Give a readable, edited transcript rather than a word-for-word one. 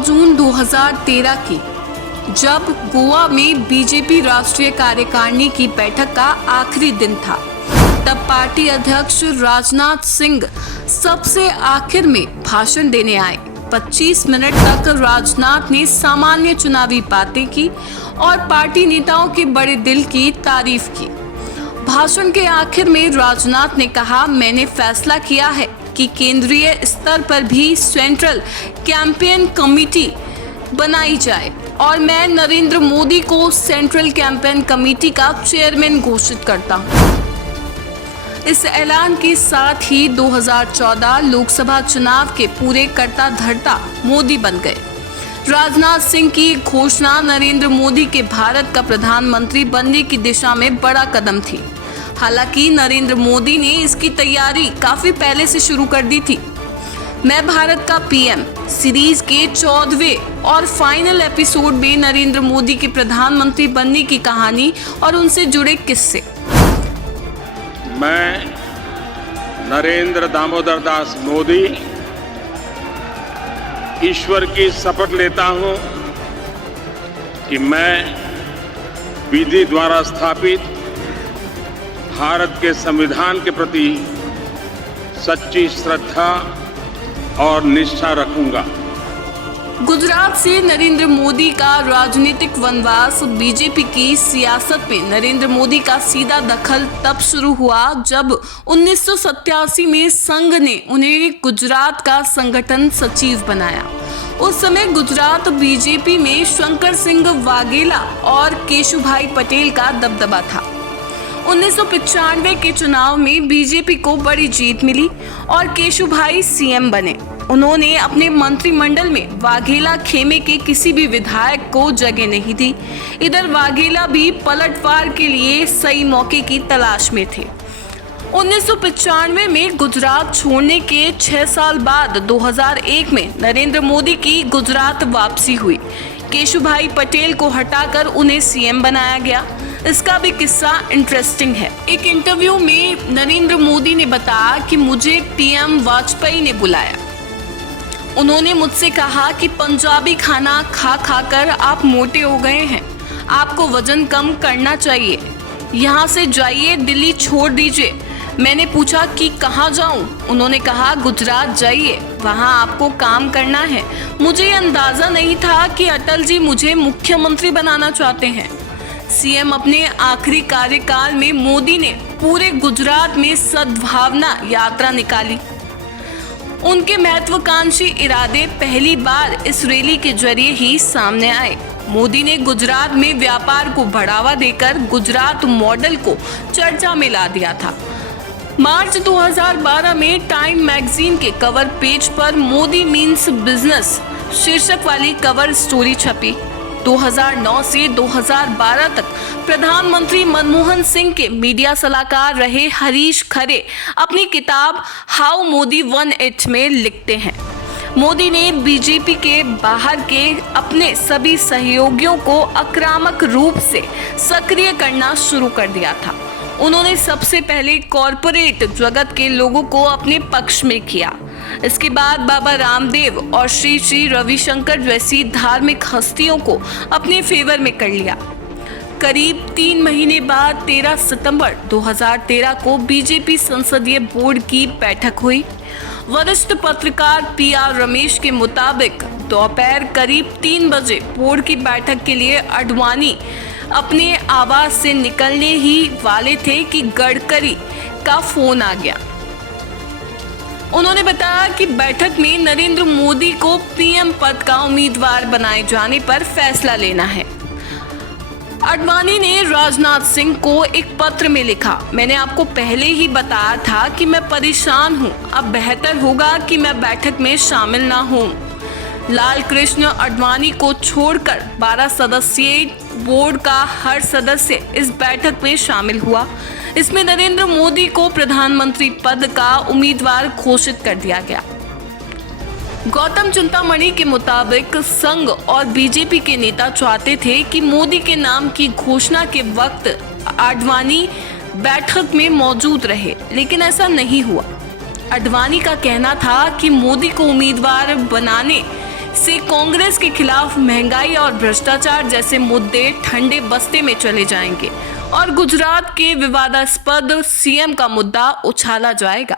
जून 2013 की, जब गोवा में बीजेपी राष्ट्रीय कार्यकारिणी की बैठक का आखिरी दिन था, तब पार्टी अध्यक्ष राजनाथ सिंह सबसे आखिर में भाषण देने आए। 25 मिनट तक राजनाथ ने सामान्य चुनावी बातें की और पार्टी नेताओं के बड़े दिल की तारीफ की। भाषण के आखिर में राजनाथ ने कहा, मैंने फैसला किया है कि केंद्रीय स्तर पर भी सेंट्रल कैंपेन कमेटी बनाई जाए और मैं नरेंद्र मोदी को सेंट्रल कैंपेन कमेटी का चेयरमैन घोषित करता हूं। इस ऐलान के साथ ही 2014 लोकसभा चुनाव के पूरे कर्ता धर्ता मोदी बन गए। राजनाथ सिंह की घोषणा नरेंद्र मोदी के भारत का प्रधानमंत्री बनने की दिशा में बड़ा कदम थी। हालांकि नरेंद्र मोदी ने इसकी तैयारी काफी पहले से शुरू कर दी थी। मैं भारत का पीएम सीरीज के 14वें और फाइनल एपिसोड में नरेंद्र मोदी के प्रधानमंत्री बनने की कहानी और उनसे जुड़े किस्से। मैं नरेंद्र दामोदर दास मोदी ईश्वर की शपथ लेता हूं कि मैं विधि द्वारा स्थापित भारत के संविधान के प्रति सच्ची श्रद्धा और निष्ठा रखूंगा। गुजरात से नरेंद्र मोदी का राजनीतिक वनवास। बीजेपी की सियासत में नरेंद्र मोदी का सीधा दखल तब शुरू हुआ जब 1987 में संघ ने उन्हें गुजरात का संगठन सचिव बनाया। उस समय गुजरात बीजेपी में शंकर सिंह वाघेला और केशुभाई पटेल का दबदबा था। 1995 के चुनाव में बीजेपी को बड़ी जीत मिली और केशुभाई सीएम बने। उन्होंने अपने मंत्रिमंडल में वाघेला खेमे के किसी भी विधायक को जगह नहीं दी। इधर वाघेला भी पलटवार के लिए सही मौके की तलाश में थे। 1995 में गुजरात छोड़ने के 6 साल बाद 2001 में नरेंद्र मोदी की गुजरात वापसी हुई। केशुभाई पटेल को हटाकर उन्हें सीएम बनाया गया। इसका भी किस्सा इंटरेस्टिंग है। एक इंटरव्यू में नरेंद्र मोदी ने बताया कि मुझे पीएम वाजपेयी ने बुलाया। उन्होंने मुझसे कहा कि पंजाबी खाना खा खाकर आप मोटे हो गए हैं, आपको वजन कम करना चाहिए, यहाँ से जाइए, दिल्ली छोड़ दीजिए। मैंने पूछा कि कहाँ जाऊं? उन्होंने कहा गुजरात जाइए, वहाँ आपको काम करना है। मुझे ये अंदाजा नहीं था कि अटल जी मुझे मुख्यमंत्री बनाना चाहते हैं। सीएम अपने आखिरी कार्यकाल में मोदी ने पूरे गुजरात में सद्भावना यात्रा निकाली। उनके महत्वाकांक्षी इरादे पहली बार इस रैली के जरिए ही सामने आए। मोदी ने गुजरात में व्यापार को बढ़ावा देकर गुजरात मॉडल को चर्चा में ला दिया था। मार्च 2012 में टाइम मैगजीन के कवर पेज पर मोदी मीन्स बिजनेस शीर्षक वाली कवर स्टोरी छपी। 2009 से 2012 तक प्रधानमंत्री मनमोहन सिंह के मीडिया सलाहकार रहे हरीश खरे अपनी किताब हाउ मोदी वन इट में लिखते हैं, मोदी ने बीजेपी के बाहर के अपने सभी सहयोगियों को आक्रामक रूप से सक्रिय करना शुरू कर दिया था। उन्होंने सबसे पहले कॉरपोरेट जगत के लोगों को अपने पक्ष में किया। इसके बाद बाबा रामदेव और श्री श्री रविशंकर जैसी धार्मिक हस्तियों को अपने फेवर में कर लिया। करीब 3 महीने बाद 13 सितंबर 2013 को बीजेपी संसदीय बोर्ड की बैठक हुई। वरिष्ठ पत्रकार पीआर रमेश के मुताबिक दोपहर करीब 3 बजे बोर्ड की बैठक के लिए अडवाणी अपने आवास से निकलने ही वाले थे कि गडकरी का फोन आ गया। उन्होंने बताया कि बैठक में नरेंद्र मोदी को पीएम पद का उम्मीदवार बनाए जाने पर फैसला लेना है। अडवाणी ने राजनाथ सिंह को एक पत्र में लिखा, मैंने आपको पहले ही बताया था कि मैं परेशान हूं, अब बेहतर होगा कि मैं बैठक में शामिल ना हूं। लाल कृष्ण अडवाणी को छोड़कर 12 सदस्यीय बोर्ड का हर सदस्य इस बैठक में शामिल हुआ। इसमें नरेंद्र मोदी को प्रधानमंत्री पद का उम्मीदवार घोषित कर दिया गया। गौतम चिंतामणि के मुताबिक संघ और बीजेपी के नेता चाहते थे कि मोदी के नाम की घोषणा के वक्त अडवाणी बैठक में मौजूद रहे, लेकिन ऐसा नहीं हुआ। अडवाणी का कहना था कि मोदी को उम्मीदवार बनाने से कांग्रेस के खिलाफ महंगाई और भ्रष्टाचार जैसे मुद्दे ठंडे बस्ते में चले जाएंगे और गुजरात के विवादास्पद सीएम का मुद्दा उछाला जाएगा।